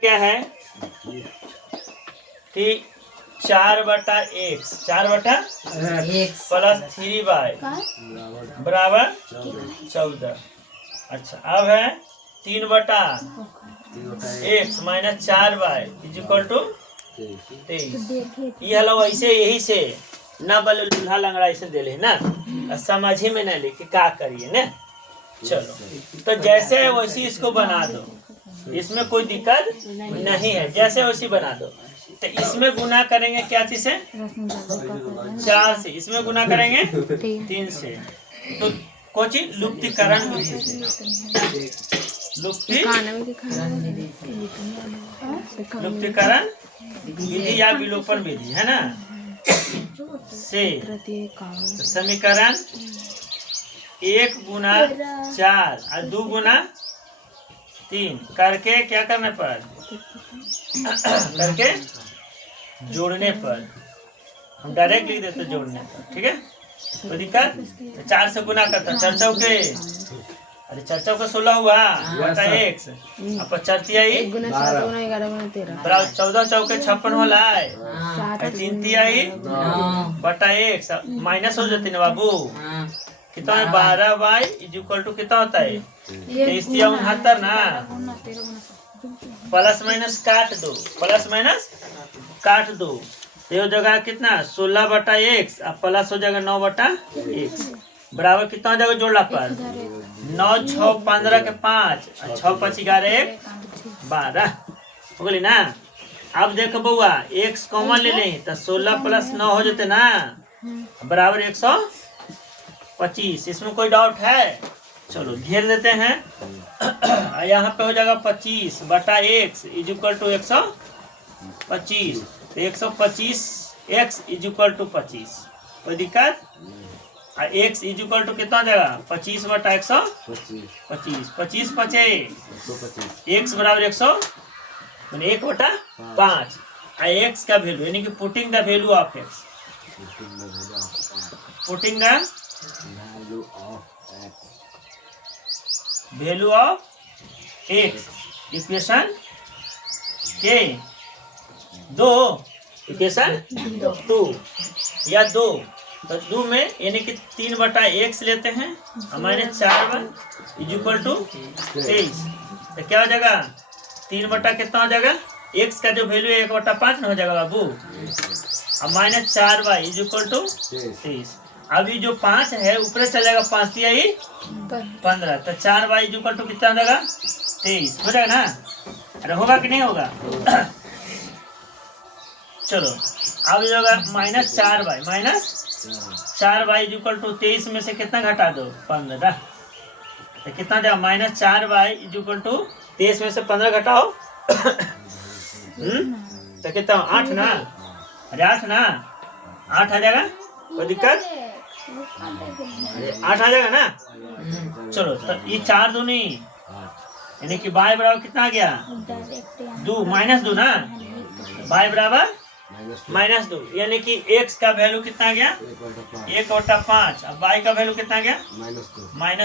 क्या है कि 4/x 4/x प्लस 3y बराबर 14। अच्छा अब है 3/x minus 4y equal to 23। ये हलो ऐसे यही से ना बल लूल्हा लंगड़ा ऐसे दे ले ना समझ ही में न ले कि क्या करिए ना। चलो तो जैसे है वैसी इसको बना दो, इसमें कोई दिक्कत नहीं है, जैसे वैसी बना दो। तो इसमें गुना करेंगे क्या चीज से 4 से, इसमें गुना करेंगे 3 से। तो कोई चीज लुप्तीकरण विधि से, लुप्तीकरण विधि या विलोपन विधि है ना से। तो समीकरण 1 गुना 4 और 2 गुना 3 करके क्या करने पर करके जोड़ने पर हम डायरेक्ट लिख देते जोड़ने पर। ठीक है कोई दिक्कत? 4 से गुना करता 4 चौके, अरे 4 चौके 16 हुआ बटा x अब 4 आई 14 चौके 56 होला 3 आई बटा x माइनस हो जाती ना बाबू। कितना है 12y इक्वल टू कितना होता है 2369 ना। प्लस माइनस काट दो, प्लस माइनस काट दो तो ये जगह कितना 16/x और प्लस हो जाएगा 9/x बराबर कितना हो जाएगा जोड़ला पर 9 6 15 के 5 6 5 11 1 12 हो गई ना। अब देखो बउआ x कॉमन ले लें तो 16 + 9 हो जाते ना बराबर 125। इसमें कोई डाउट है? चलो घेर देते हैं। यहाँ पे हो जाएगा 25/x इक्वल टू 125। तो 125x इक्वल टू 25 कोई दिक्कत? x इक्वल टू कितना जाएगा 25/125 25 5 x बराबर 100 मैंने 1/5 x का वैल्यू यानी कि putting the value of x, putting the value of x equation के 2 इक्वेशन 2 या 2 तो 2 में यानी कि 3/x लेते हैं हमारे 4y इक्वल टू 23। तो क्या हो जाएगा 3 कितना हो जाएगा x का जो वैल्यू है 1/5 ना हो जाएगा बाबू अब माइनस 4y इक्वल टू 23। अभी जो 5 है ऊपर चल जाएगा 5 दिया 15 तो 4y इक्वल टू कितना हो जाएगा 23 हो जाएगा ना। अरे होगा कि नहीं होगा? चलो अब जो होगा माइनस 4y इक्वल टू 23 में से कितना घटा दो 15 तो कितना जाएगा माइनस 4y इक्वल टू 23 में से 15 घटाओ तो कितना 8 ना। अरे 8 ना 8 आ जाएगा कोई दिक्कत? अरे 8 आ जाएगा ना। चलो तो ये 4 दूनी यानी कि y बराबर कितना आ गया 2 माइनस 2 ना y बराबर -2 यानी कि x का वैल्यू कितना आ गया 1/5 अब y का वैल्यू कितना आ गया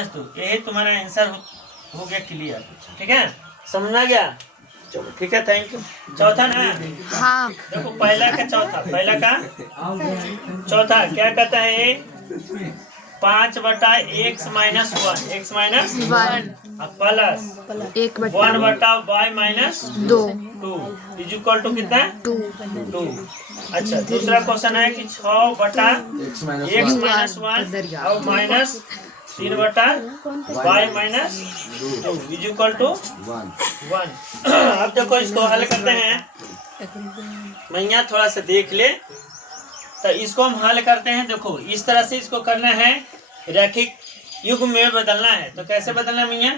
-2। यही तुम्हारा आंसर हो गया क्लियर। ठीक है समझ में आ गया? चलो ठीक है थैंक यू। चौथा ना हाँ देखो पहला का चौथा, पहला का चौथा क्या कहता है 5/x - 1 x - 1 plus 1/y - 2 equal to कितना 2। अच्छा दूसरा क्वेश्चन है कि 6/x - 1 और माइनस 3/y - 2 इक्वल टू 1। अब देखो इसको हल करते हैं, मैया थोड़ा सा देख ले। तो इसको हम हल करते हैं, देखो इस तरह से इसको करना है, रैखिक युग्म में बदलना है। तो कैसे बदलना मैया?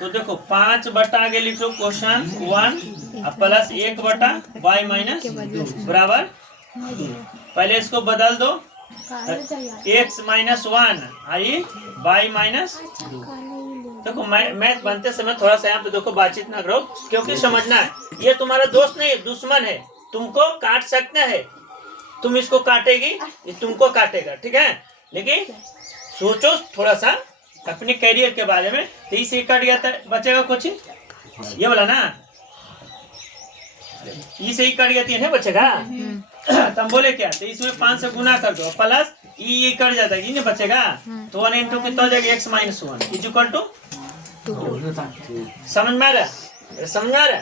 तो देखो 5 आगे लिखो क्वेश्चन 1 प्लस 1/y - 2 बराबर 2। पहले इसको बदल दो x - 1 आई y - 2। देखो मैथ बनते समय थोड़ा सा यहाँ पे देखो बातचीत ना करो क्योंकि समझना है ये तुम्हारा दोस्त नहीं दुश्मन है, तुमको काट सकता है, तुम इसको काटेगी ये तुमको काटेगा। ठीक है लेकिन सोचो थोड़ा सा अपने कैरियर के बारे में। 30 कट गया था बचेगा कुछ ये बोला ना ई से ही कट गया 3 है बचेगा। तो हम बोले क्या, तो इसमें 5 से गुना कर दो प्लस ये कट जाता है, नहीं बचेगा। तो 1 इंटू कितना हो जाएगा, x minus 1 is equal to 2। समझ में आ रहा, समझ में आ रहा,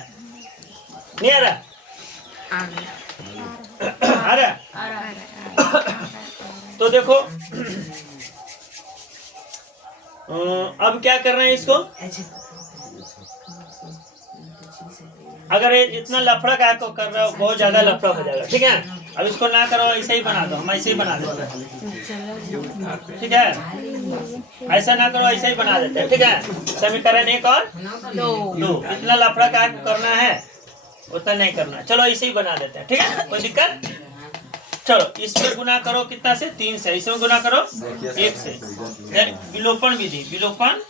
नहीं आ रहा, आ रहा। तो देखो अब क्या करना है इसको, अगर इतना लफड़ा का को कर रहे हो, बहुत ज्यादा लफड़ा हो जाएगा, ठीक है। अब इसको ना करो, ऐसे ही बना दो, हम ऐसे ही बना देते हैं, ठीक है। ऐसा ना करो, ऐसे ही बना देते हैं, ठीक है। समीकरण 1 और 2, इतना लफड़ा का करना है उतना नहीं करना, चलो ऐसे ही बना देते हैं, ठीक है, कोई दिक्कत। चलो इसमें गुना करो कितना से, 3 से, इसमें गुना करो 1 से, विलोपन विधि, विलोपन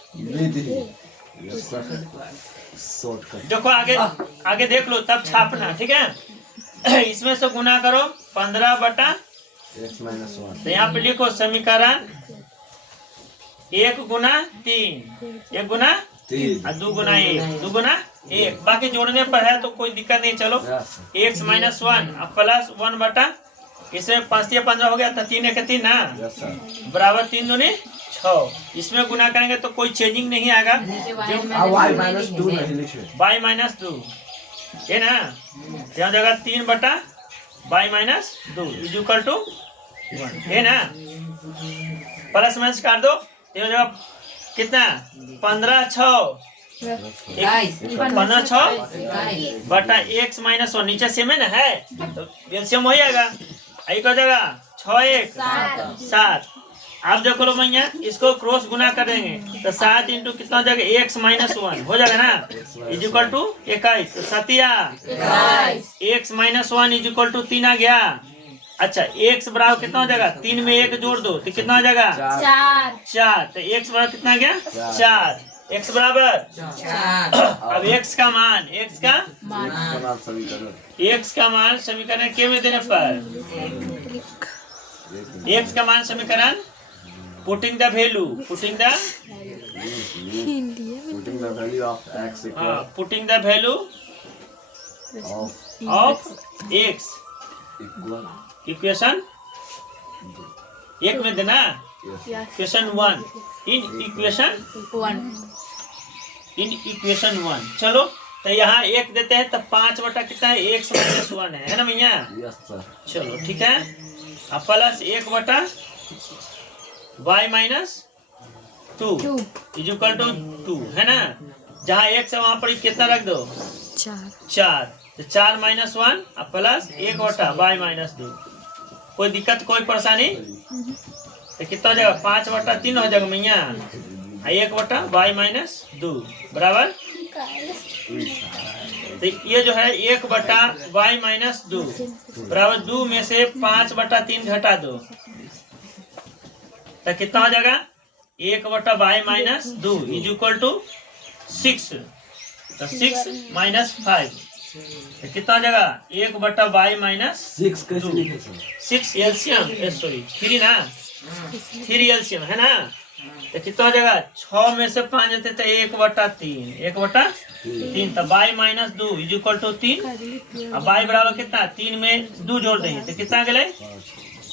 देखो आगे देख लो तब छापना, ठीक है। इसमें से गुना करो 15 बटा x माइनस 1। तो यहाँ पे लिखो समीकरण 1 गुना 3, 1 गुना 3 और 2 गुना 1, 2 गुना 1, बाकी जोड़ने पर है तो कोई दिक्कत नहीं। चलो x माइनस 1 अब प्लस 1 बटा, इसमें 5 या 15 हो गया था, 3 1 3 ना, बराबर 3 दूनी 6। इसमें गुना करेंगे तो कोई चेंजिंग नहीं आएगा, y माइनस 2 नहीं लिखे, y माइनस 2 है ना, यहाँ जगह 3 बटा y minus 2 is equal to 1 है ना। प्लस माइनस काट दो, यहाँ जगह कितना 15 6 15 6 बटा x माइनस 1, नीचे सेम है ना, है तो एलसीएम हो जाएगा, आई का जगह 6 1 7। आप देखो लो भैया, इसको क्रॉस गुना करेंगे तो 7 इंटू कितना हो जाएगा, x माइनस 1 हो जाएगा ना, इज इक्वल टू 21, तो 7 x minus 1 is equal to 3 आ गया। अच्छा x बराबर कितना हो जाएगा, 3 में 1 जोड़ दो तो कितना हो जाएगा 4, तो x बराबर कितना आ गया 4, x बराबर 4। अब x का मान, x का मान समीकरण के में देने पर, x का मान समीकरण putting the value, putting the value of x equal putting the value of x equal equation 1 में देना, इक्वेशन 1 इन इक्वेशन 1। चलो तो यहाँ 1 देते हैं तो 5 बटा कितना है, x माइनस 1 है ना भैया। yes sir। चलो ठीक है, अब प्लस 1 बटा y minus 2 is equal to 2 है ना, जहाँ x है वहां पर कितना रख दो 4, तो 4 माइनस 1 अब प्लस 1 बटा y माइनस 2। कोई दिक्कत कोई परेशानी, तो कितना हो जाएगा 5 बटा 3 हो जाएगा भैया, 1 बटा y माइनस 2 बराबर, तो ये जो है 1 बटा y माइनस 2 बराबर 2 में से 5 बटा 3 घटा दो तो कितना हो जाएगा, 1 बटा y minus 2 is equal to 6, तो 6 माइनस 5 तो कितना हो जाएगा, 1 बटा y माइनस 6 कैसे लिखे सर, 6 एलसीएम, सॉरी 3 ना, 3 एलसीएम है ना, तो कितना हो जाएगा 6 में से 5 जाते तो 1 बटा 3, 1 बटा 3, तो y minus 2 is equal to 3। अब y बराबर कितना, 3 में 2 जोड़ देंगे तो कितना गए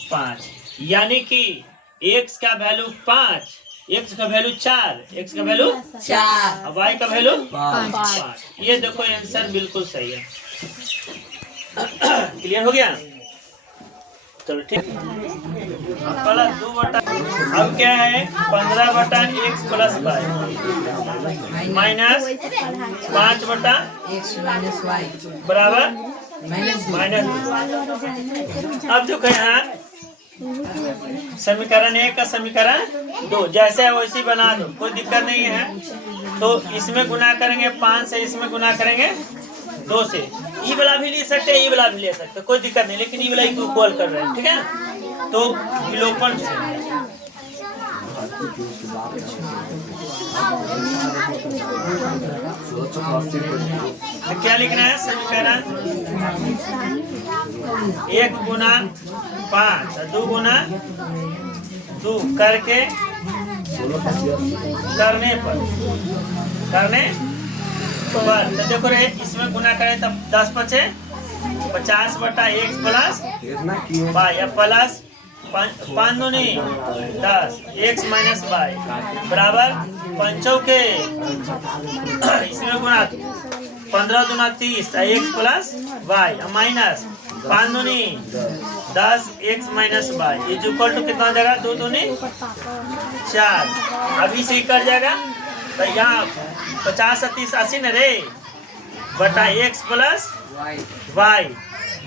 5, यानी कि x का वैल्यू 5, x का वैल्यू 4, x का वैल्यू 4 और y का वैल्यू 5। ये देखो आंसर बिल्कुल सही है। क्लियर हो गया, चलो ठीक। प्लस 2 बटा, अब क्या है 15 बटा x प्लस y माइनस 5 बटा बराबर माइनस। अब जो कहे यहाँ समीकरण 1 का समीकरण 2 जैसे है वैसे ही बना दो, कोई दिक्कत नहीं है। तो इसमें गुना करेंगे 5 से, इसमें गुना करेंगे 2 से, ई वाला भी ले सकते हैं, ई वाला भी ले सकते हैं, कोई दिक्कत नहीं, लेकिन ई वाला इक्वल कर रहे हैं, ठीक है। तो विलोपन से तो क्या लिखना है, समीकरण 1 गुना 5 2 गुना 2 करके करने पर तो देखो रे, इसमें गुना करें तब 10 बचे 50 बटा x प्लस कितना किए वाई, अब प्लस 5 दूनी 10 x माइनस वाई बराबर 5 के इसमें गुणा 15 दूना 30 x प्लस वाई माइनस 5 दूनी 10 x minus y is equal to कितना हो जाएगा 2 दूनी 4। अभी से ही कर जाएगा तो यहाँ 50 30 80 न रे बटा x प्लस वाई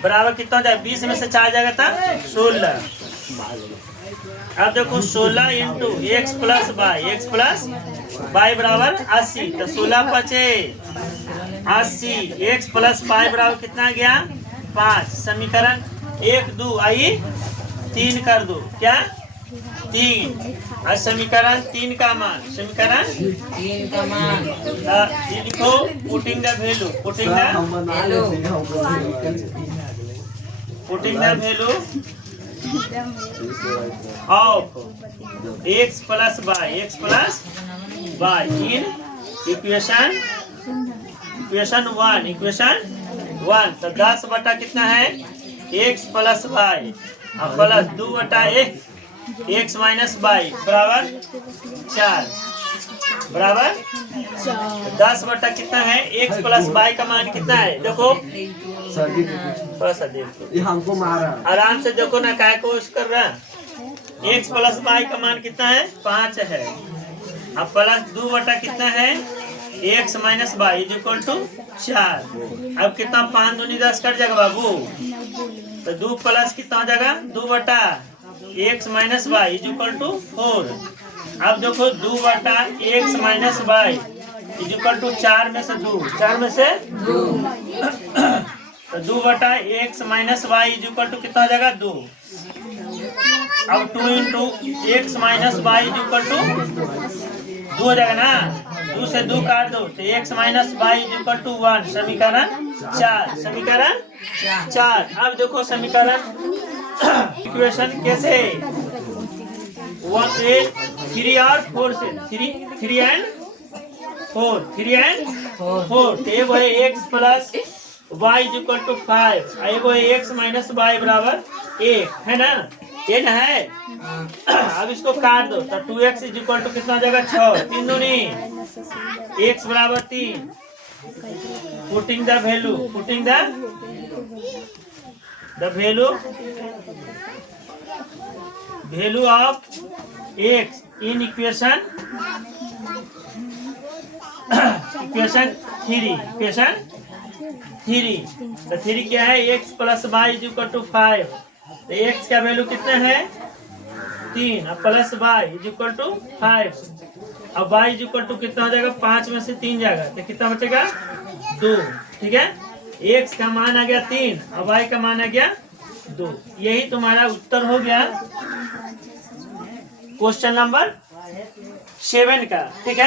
बराबर कितना हो जाएगा 20 में से 4 जाएगा था 16। अब देखो 16 इंटू एक्स प्लस वाई बराबर 80 तो 16 बचे 80 एक्स प्लस वाई बराबर कितना गया 5। समीकरण 1 2 आई 3 कर दो क्या 3 और समीकरण 3 का मान समीकरण 3 का मान ये लिखो putting the value putting the value of x plus y in equation 1 तो 10 बटा कितना है x प्लस वाई और प्लस 2 बटा x माइनस वाई बराबर 4 बराबर 10 बटा कितना है x प्लस वाई का मान कितना है देखो सर जी थोड़ा सा देखो ये हमको मारा आराम से देखो ना काय कोश कर रहा है x प्लस वाई का मान कितना है 5 है अब प्लस 2 बटा कितना है x minus y is equal to 4। अब कितना 5 दूनी 10 कट जाएगा बाबू तो 2 प्लस कितना हो जाएगा 2 बटा x minus y is equal to 4। अब देखो 2 बटा x minus y is equal to 4 में से 2 4 में से 2 तो 2 बटा x minus y is equal to कितना हो जाएगा 2। अब 2 into x minus y is equal to 2 हो जाएगा ना 2 से 2 काट दो तो x minus y is equal to 1 समीकरण 4 समीकरण 4। अब देखो समीकरण इक्वेशन कैसे 1 8 3 और 4 से 3 एंड 4 तो एक है x plus y is equal to 5 एगो x माइनस वाई बराबर 1 है ना ये ना है। अब इसको काट दो तो 2x इज इक्वल टू कितना हो जाएगा 6 3 दूनी x बराबर 3 putting the value of x in equation 3 तो 3 क्या है x plus y is equal to 5 तो x का वैल्यू कितना है 3 और plus y is equal to 5 अब y इज इक्वल टू कितना हो जाएगा 5 में से 3 जाएगा तो कितना बचेगा 2। ठीक है x का मान आ गया 3 और y का मान आ गया 2। यही तुम्हारा उत्तर हो गया क्वेश्चन नंबर 7 का। ठीक है।